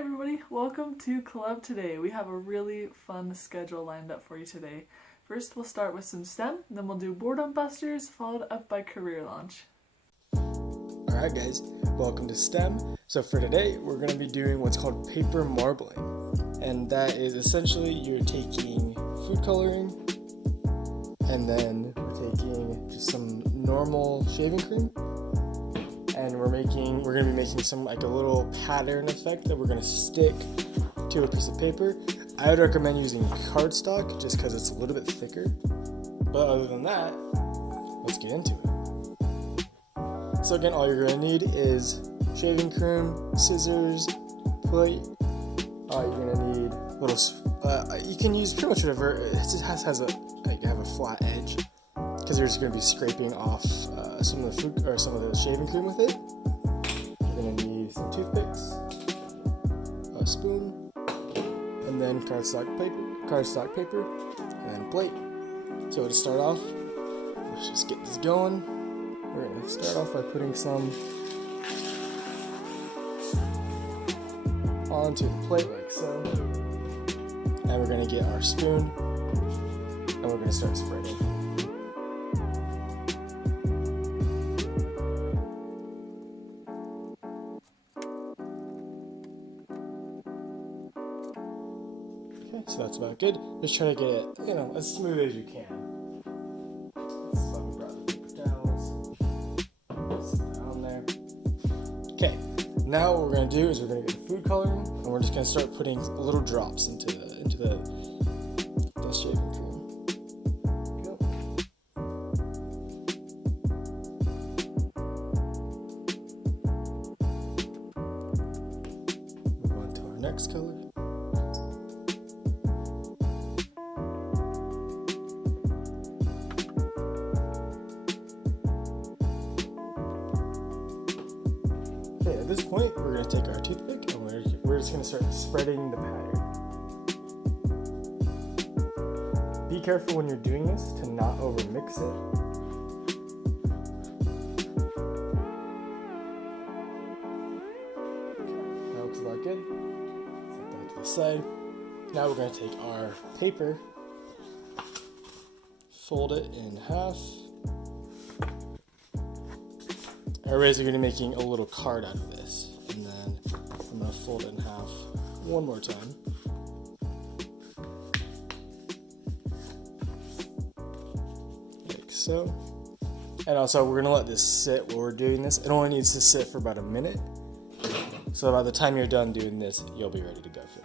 everybody, welcome to Club Today. We have a really fun schedule lined up for you today. First we'll start with some STEM, then we'll do Boredom Busters, followed up by Career Launch. Alright guys, welcome to STEM. So for today, we're going to be doing what's called paper marbling. And that is essentially you're taking food coloring, and then we're taking just some normal shaving cream, and we're going to be making some like a little pattern effect that we're going to stick to a piece of paper. I would recommend using cardstock just because it's a little bit thicker. But other than that, let's get into it. So again, all you're going to need is shaving cream, scissors, plate. You're going to need little, you can use pretty much whatever. It has a flat edge because you're just going to be scraping off some of the food or some of the shaving cream with it. You're going to need some toothpicks, a spoon, and then cardstock paper, and then a plate. So to start off, let's just get this going. We're going to start off by putting some onto the plate like so. And we're going to get our spoon, and we're going to start spreading. Okay, so that's about good. Just try to get it, as smooth as you can. So we brought the paper towels. Sit down there. Okay, now what we're going to do is we're going to get the food coloring, and we're just going to start putting little drops into the shaving cream. Go. Move on to our next color. Okay, at this point, we're going to take our toothpick and we're just going to start spreading the pattern. Be careful when you're doing this to not overmix it. That looks about good. Set that to the side. Now we're going to take our paper, fold it in half. Everybody's going to be making a little card out of this, and then I'm going to fold it in half one more time. Like so. And also we're going to let this sit while we're doing this. It only needs to sit for about a minute. So by the time you're done doing this, you'll be ready to go for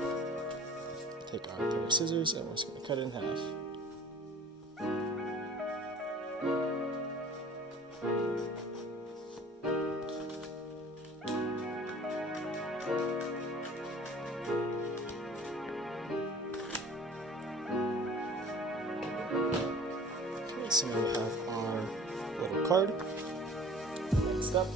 that. Take our pair of scissors and we're just going to cut it in half. So now we have our little card. Next up,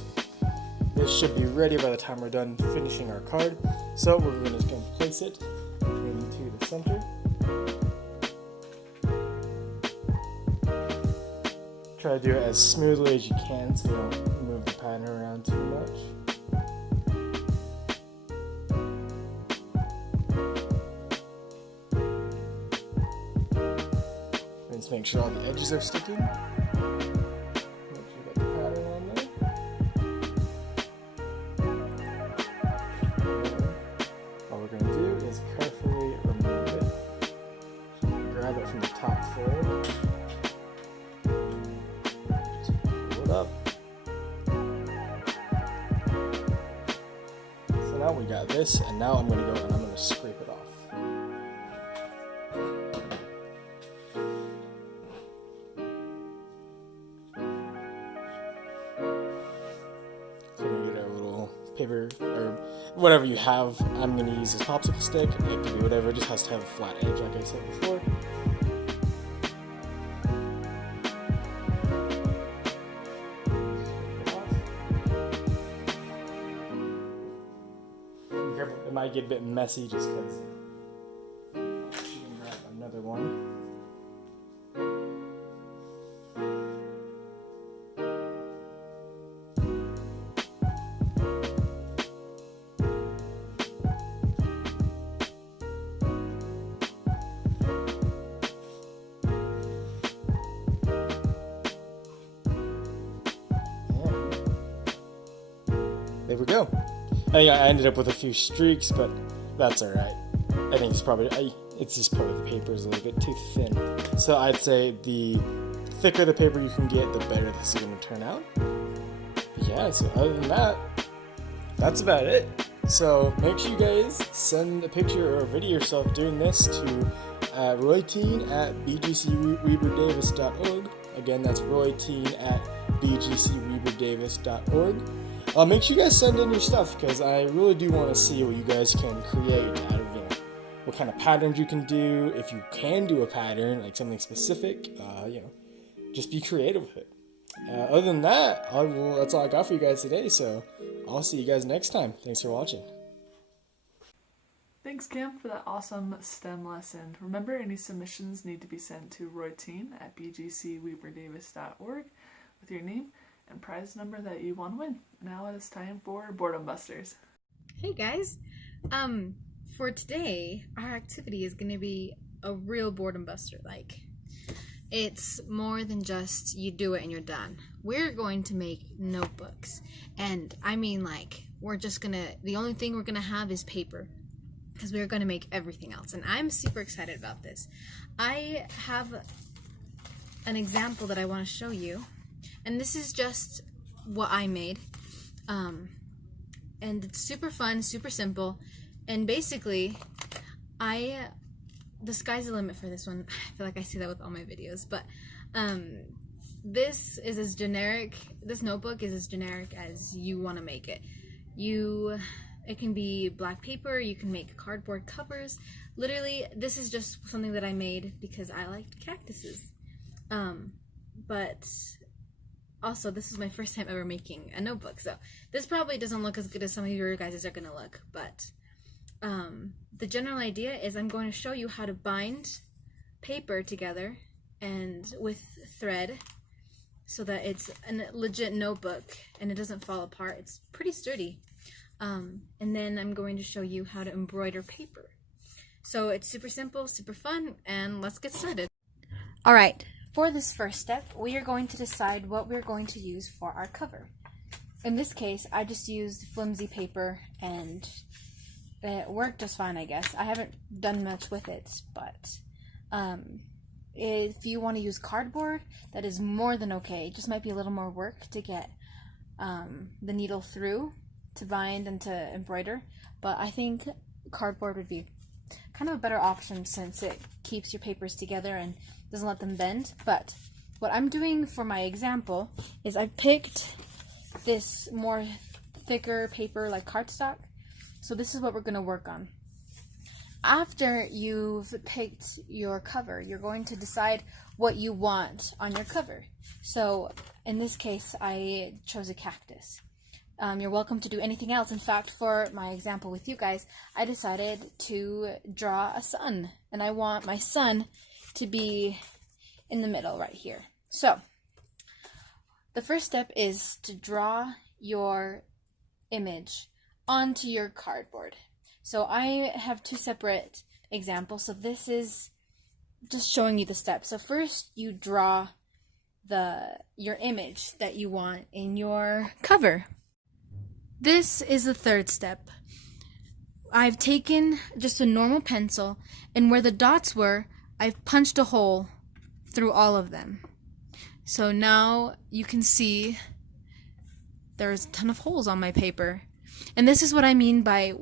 this should be ready by the time we're done finishing our card. So we're just going to place it into the center. Try to do it as smoothly as you can so you don't move the pattern around too much. Just make sure all the edges are sticking. Make sure you got the pattern on there. All we're going to do is carefully remove it. Grab it from the top fold. Just pull it up. So now we got this, and now I'm going to go and I'm going to scrape it off. Paper or whatever you have. I'm going to use this popsicle stick. It can be whatever, it just has to have a flat edge like I said before. Be careful, it might get a bit messy just because you can grab another one. there we go. I ended up with a few streaks, but that's alright. I think it's just probably the paper is a little bit too thin. So I'd say the thicker the paper you can get, the better this is going to turn out. But yeah, so other than that, that's about it. So make sure you guys send a picture or a video of yourself doing this to royteen@bgcweberdavis.org. Again, that's royteen@bgcweberdavis.org. Make sure you guys send in your stuff, because I really do want to see what you guys can create out of, what kind of patterns you can do. If you can do a pattern, like something specific, just be creative with it. Other than that, that's all I got for you guys today, so I'll see you guys next time. Thanks for watching. Thanks, Cam, for that awesome STEM lesson. Remember, any submissions need to be sent to royteen@bgcweberdavis.org with your name and prize number that you want to win. Now it is time for Boredom Busters. Hey guys, for today, our activity is going to be a real boredom buster. It's more than just you do it and you're done. We're going to make notebooks, and I mean, the only thing we're gonna have is paper, because we're gonna make everything else, and I'm super excited about this. I have an example that I want to show you, and this is just what I made, and it's super fun, super simple, and basically the sky's the limit for this one. I feel like I say that with all my videos, but this notebook is as generic as you want to make it. It can be black paper, you can make cardboard covers. Literally, this is just something that I made because I liked cactuses. But also, this is my first time ever making a notebook, so this probably doesn't look as good as some of your guys' are gonna look, but the general idea is I'm going to show you how to bind paper together and with thread so that it's a legit notebook and it doesn't fall apart. It's pretty sturdy. And then I'm going to show you how to embroider paper. So it's super simple, super fun, and let's get started. Alright, for this first step, we are going to decide what we're going to use for our cover. In this case, I just used flimsy paper, and it worked just fine, I guess. I haven't done much with it, but if you want to use cardboard, that is more than okay. It just might be a little more work to get the needle through to bind and to embroider, but I think cardboard would be kind of a better option since it keeps your papers together and doesn't let them bend. But what I'm doing for my example is I picked this more thicker paper like cardstock. So this is what we're going to work on. After you've picked your cover, you're going to decide what you want on your cover. So in this case, I chose a cactus. You're welcome to do anything else. In fact, for my example with you guys, I decided to draw a sun, and I want my sun to be in the middle right here. So the first step is to draw your image onto your cardboard. So I have two separate examples, so this is just showing you the steps. So first you draw your image that you want in your cover. This is the third step. I've taken just a normal pencil, and where the dots were, I've punched a hole through all of them. So now you can see there's a ton of holes on my paper. And this is what I mean by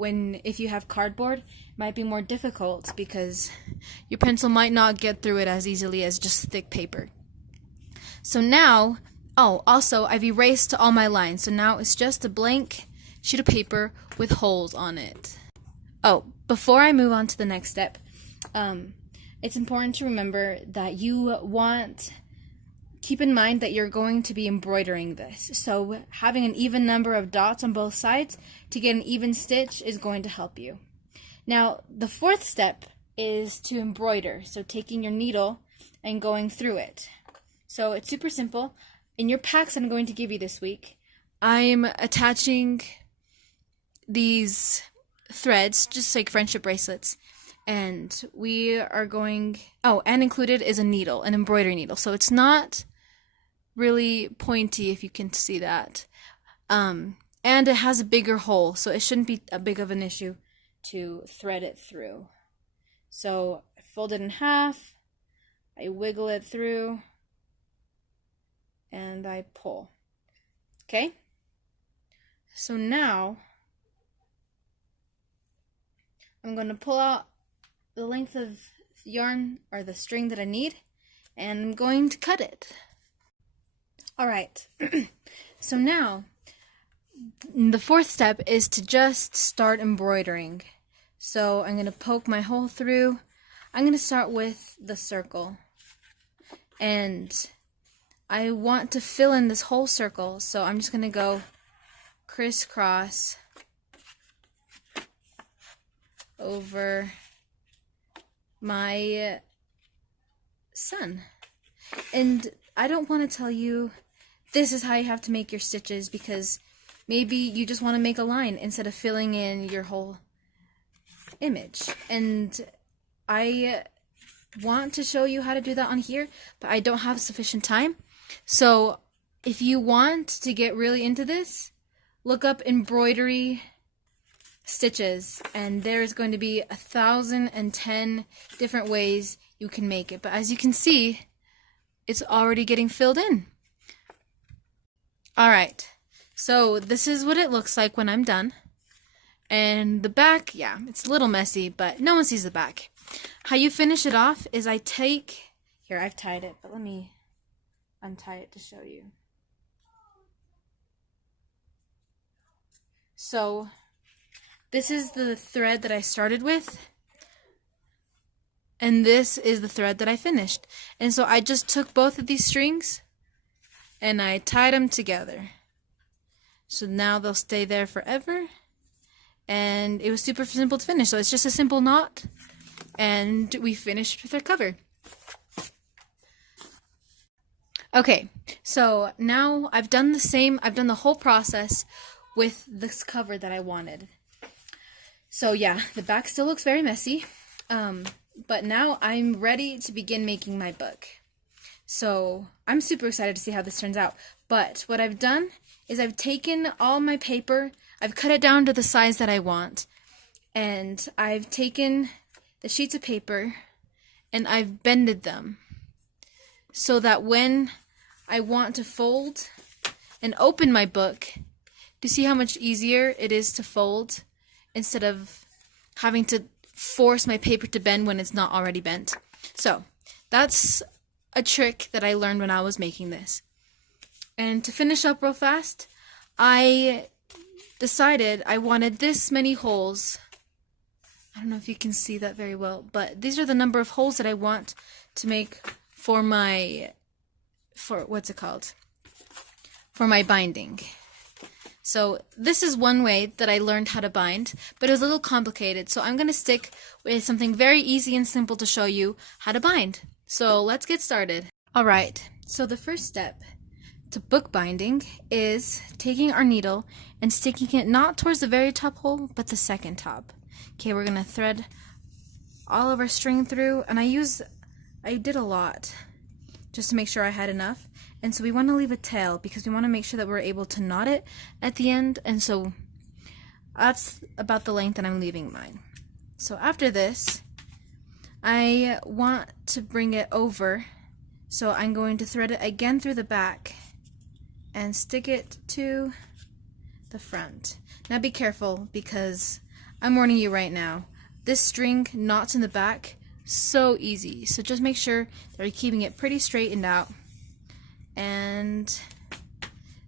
if you have cardboard, it might be more difficult because your pencil might not get through it as easily as just thick paper. So now, also I've erased all my lines, so now it's just a blank sheet of paper with holes on it. Before I move on to the next step, it's important to remember that keep in mind that you're going to be embroidering this. So having an even number of dots on both sides to get an even stitch is going to help you. Now, the fourth step is to embroider. So taking your needle and going through it. So it's super simple. In your packs I'm going to give you this week, I'm attaching these threads, just like friendship bracelets. And we are going, and included is a needle, an embroidery needle. So it's not really pointy, if you can see that. And and it has a bigger hole, so it shouldn't be a big of an issue to thread it through. So I fold it in half, I wiggle it through, and I pull. Okay? So now I'm going to pull out the length of yarn or the string that I need, and I'm going to cut it. Alright, so now the fourth step is to just start embroidering. So I'm going to poke my hole through. I'm going to start with the circle, and I want to fill in this whole circle, so I'm just going to go crisscross over my sun. And I don't want to tell you this is how you have to make your stitches, because maybe you just want to make a line instead of filling in your whole image. And I want to show you how to do that on here, but I don't have sufficient time. So if you want to get really into this, look up embroidery stitches, and there's going to be 1,010 different ways you can make it. But as you can see, it's already getting filled in. Alright, so this is what it looks like when I'm done. And the back, yeah, it's a little messy, but no one sees the back. How you finish it off is I take, here, I've tied it, but let me untie it to show you. So this is the thread that I started with, and this is the thread that I finished. And so I just took both of these strings and I tied them together. So now they'll stay there forever. And it was super simple to finish. So it's just a simple knot, and we finished with our cover. Okay, so now I've done the whole process with this cover that I wanted. So yeah, the back still looks very messy, but now I'm ready to begin making my book. So I'm super excited to see how this turns out. But what I've done is I've taken all my paper, I've cut it down to the size that I want, and I've taken the sheets of paper and I've bended them so that when I want to fold and open my book, do you see how much easier it is to fold instead of having to force my paper to bend when it's not already bent? So that's a trick that I learned when I was making this. And to finish up real fast, I decided I wanted this many holes. I don't know if you can see that very well, but these are the number of holes that I want to make for my, what's it called? For my binding. So this is one way that I learned how to bind, but it was a little complicated. So I'm going to stick with something very easy and simple to show you how to bind. So let's get started. Alright, so the first step to bookbinding is taking our needle and sticking it not towards the very top hole, but the second top. Okay, we're going to thread all of our string through, and I did a lot just to make sure I had enough. And so we want to leave a tail because we want to make sure that we're able to knot it at the end, and so that's about the length that I'm leaving mine. So after this, I want to bring it over, so I'm going to thread it again through the back and stick it to the front. Now be careful, because I'm warning you right now, this string knots in the back so easy, so just make sure that you're keeping it pretty straightened out. And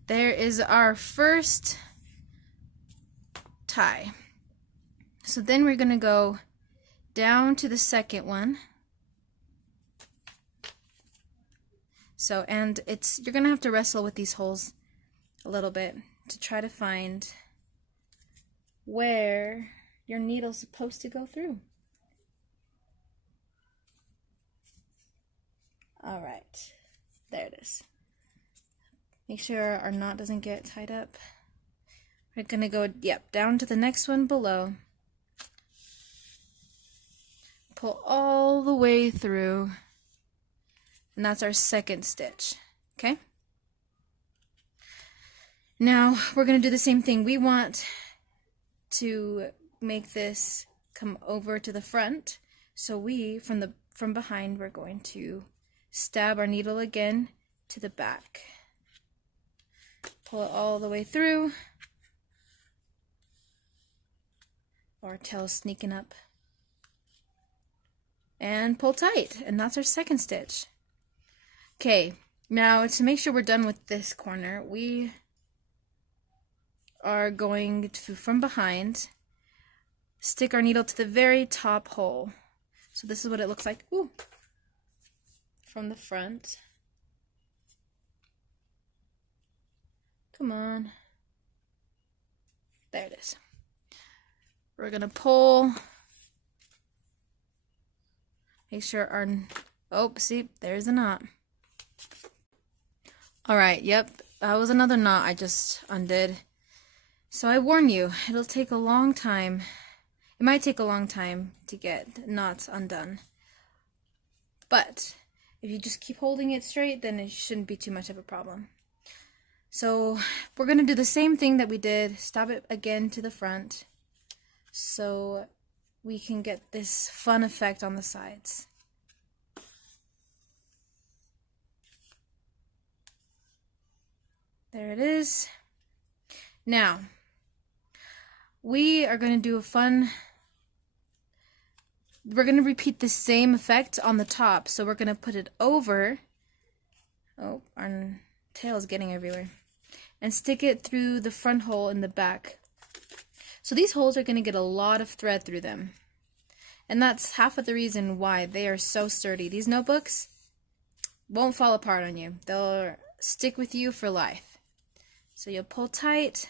there is our first tie. So then we're going to go down to the second one. So, and you're going to have to wrestle with these holes a little bit to try to find where your needle's supposed to go through. Alright, there it is. Make sure our knot doesn't get tied up. We're going to go, down to the next one below. Pull all the way through. And that's our second stitch. Okay? Now we're going to do the same thing. We want to make this come over to the front. So from behind, we're going to stab our needle again to the back. Pull it all the way through. Our tail's sneaking up. And pull tight, and that's our second stitch. Okay, now to make sure we're done with this corner, we are going to, from behind, stick our needle to the very top hole. So this is what it looks like. Ooh. From the front. Come on. There it is. We're gonna pull. Make sure our, oh, see, there's a knot. Alright, yep, that was another knot I just undid. So I warn you, it'll take a long time. It might take a long time to get knots undone. But if you just keep holding it straight, then it shouldn't be too much of a problem. So we're going to do the same thing that we did, stab it again to the front, so we can get this fun effect on the sides. There it is. Now, we are going to do we're going to repeat the same effect on the top. So we're going to put it over, oh, our tail is getting everywhere, and stick it through the front hole in the back. So these holes are going to get a lot of thread through them. And that's half of the reason why they are so sturdy. These notebooks won't fall apart on you. They'll stick with you for life. So you'll pull tight,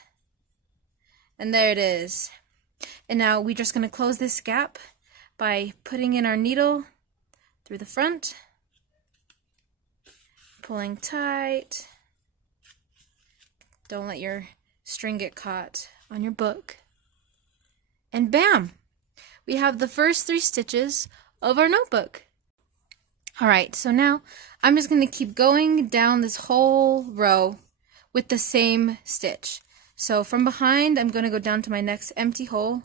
and there it is. And now we're just going to close this gap by putting in our needle through the front, pulling tight. Don't let your string get caught on your book. And bam! We have the first 3 stitches of our notebook. Alright, so now I'm just going to keep going down this whole row with the same stitch. So from behind, I'm going to go down to my next empty hole,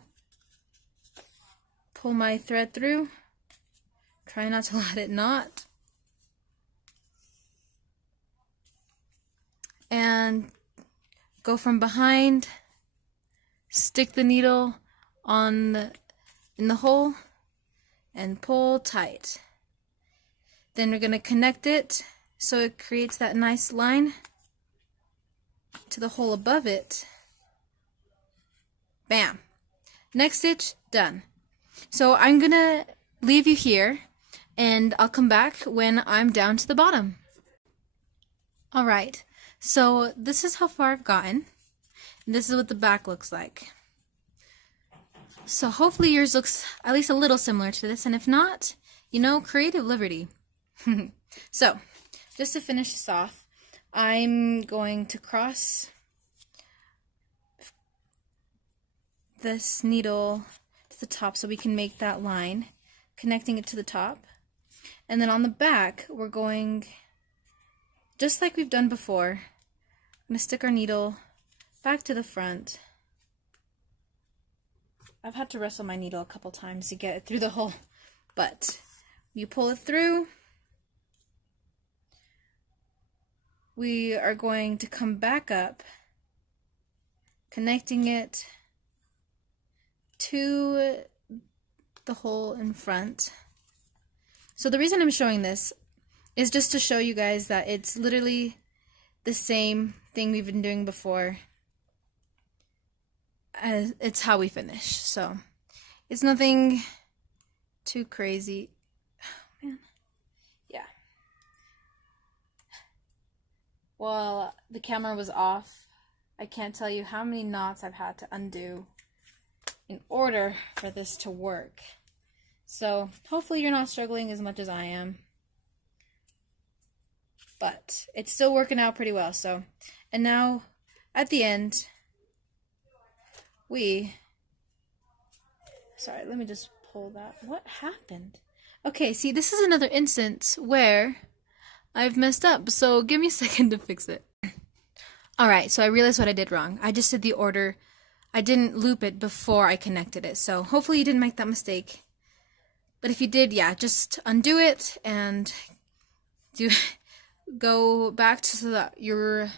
pull my thread through, try not to let it knot, and go from behind, stick the needle in the hole, and pull tight. Then we're going to connect it so it creates that nice line to the hole above it. Bam! Next stitch, done. So I'm going to leave you here, and I'll come back when I'm down to the bottom. Alright, so this is how far I've gotten. This is what the back looks like. So hopefully yours looks at least a little similar to this, and if not, you know, creative liberty. So, just to finish this off, I'm going to cross this needle to the top so we can make that line, connecting it to the top. And then on the back, we're going, just like we've done before, I'm going to stick our needle back to the front. I've had to wrestle my needle a couple times to get it through the hole, but you pull it through. We are going to come back up, connecting it to the hole in front. So the reason I'm showing this is just to show you guys that it's literally the same thing we've been doing before. It's how we finish, so it's nothing too crazy. Oh, man. Yeah. Well, the camera was off. I can't tell you how many knots I've had to undo in order for this to work. So hopefully you're not struggling as much as I am. But it's still working out pretty well. So, and now at the end, sorry, let me just pull that. What happened? Okay, see, this is another instance where I've messed up, so give me a second to fix it. Alright, so I realized what I did wrong. I just did the order. I didn't loop it before I connected it, so hopefully you didn't make that mistake. But if you did, yeah, just undo it and go back to so that your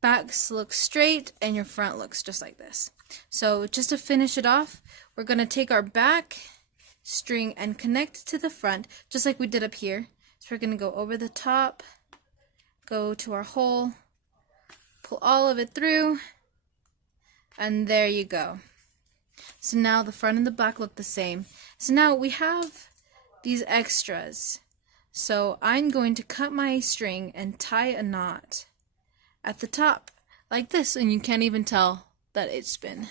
backs look straight and your front looks just like this. So just to finish it off, we're going to take our back string and connect to the front, just like we did up here. So we're going to go over the top, go to our hole, pull all of it through, and there you go. So now the front and the back look the same. So now we have these extras. So I'm going to cut my string and tie a knot at the top like this, and you can't even tell that it's been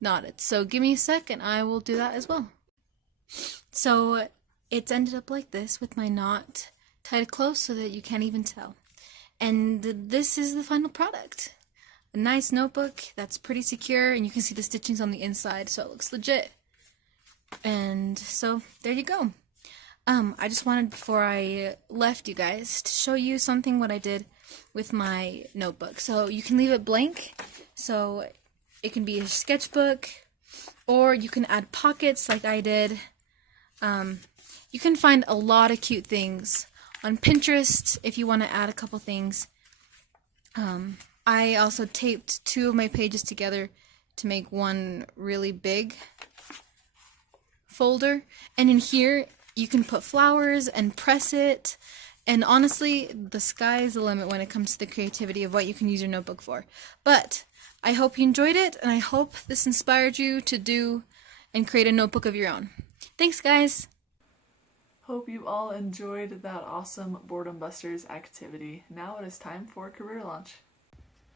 knotted. So give me a sec and I will do that as well. So it's ended up like this with my knot tied close so that you can't even tell. And this is the final product. A nice notebook that's pretty secure, and you can see the stitchings on the inside, so it looks legit. And so there you go. I just wanted, before I left you guys, to show you something what I did with my notebook. So you can leave it blank, so it can be a sketchbook, or you can add pockets like I did. You can find a lot of cute things on Pinterest if you want to add a couple things. I also taped 2 of my pages together to make one really big folder, and in here you can put flowers and press it, and honestly the sky is the limit when it comes to the creativity of what you can use your notebook for. But I hope you enjoyed it, and I hope this inspired you to do and create a notebook of your own. Thanks, guys! Hope you all enjoyed that awesome Boredom Busters activity. Now it is time for Career Launch.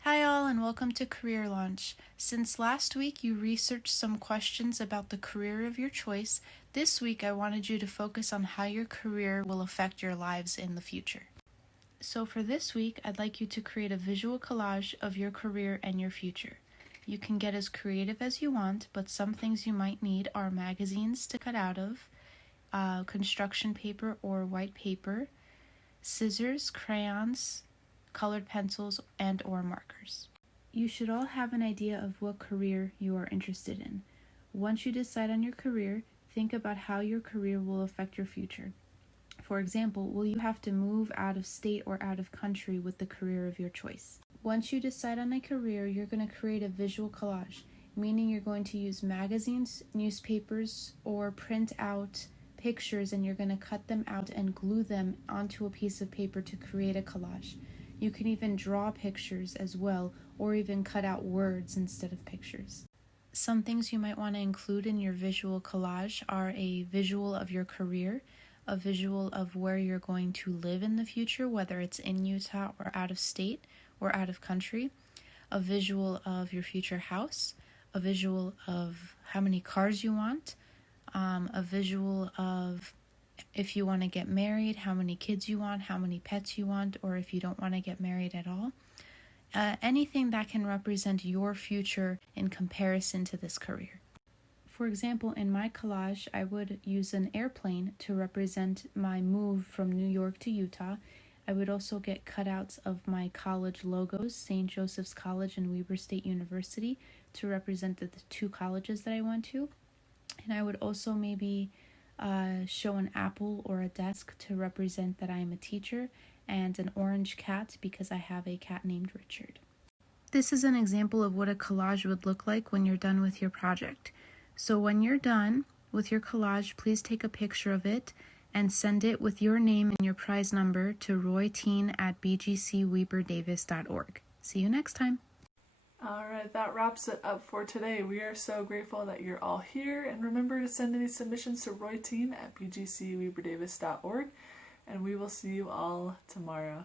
Hi all, and welcome to Career Launch. Since last week you researched some questions about the career of your choice, this week I wanted you to focus on how your career will affect your lives in the future. So for this week, I'd like you to create a visual collage of your career and your future. You can get as creative as you want, but some things you might need are magazines to cut out of, construction paper or white paper, scissors, crayons, colored pencils, and or markers. You should all have an idea of what career you are interested in. Once you decide on your career, think about how your career will affect your future. For example, will you have to move out of state or out of country with the career of your choice? Once you decide on a career, you're going to create a visual collage, meaning you're going to use magazines, newspapers, or print out pictures, and you're going to cut them out and glue them onto a piece of paper to create a collage. You can even draw pictures as well, or even cut out words instead of pictures. Some things you might want to include in your visual collage are a visual of your career, a visual of where you're going to live in the future, whether it's in Utah or out of state or out of country, a visual of your future house, a visual of how many cars you want, a visual of if you want to get married, how many kids you want, how many pets you want, or if you don't want to get married at all. Anything that can represent your future in comparison to this career. For example, in my collage, I would use an airplane to represent my move from New York to Utah. I would also get cutouts of my college logos, St. Joseph's College and Weber State University, to represent the 2 colleges that I went to. And I would also maybe show an apple or a desk to represent that I am a teacher, and an orange cat because I have a cat named Richard. This is an example of what a collage would look like when you're done with your project. So when you're done with your collage, please take a picture of it and send it with your name and your prize number to royteen@bgcweberdavis.org. See you next time. Alright, that wraps it up for today. We are so grateful that you're all here, and remember to send any submissions to royteen@bgcweberdavis.org, and we will see you all tomorrow.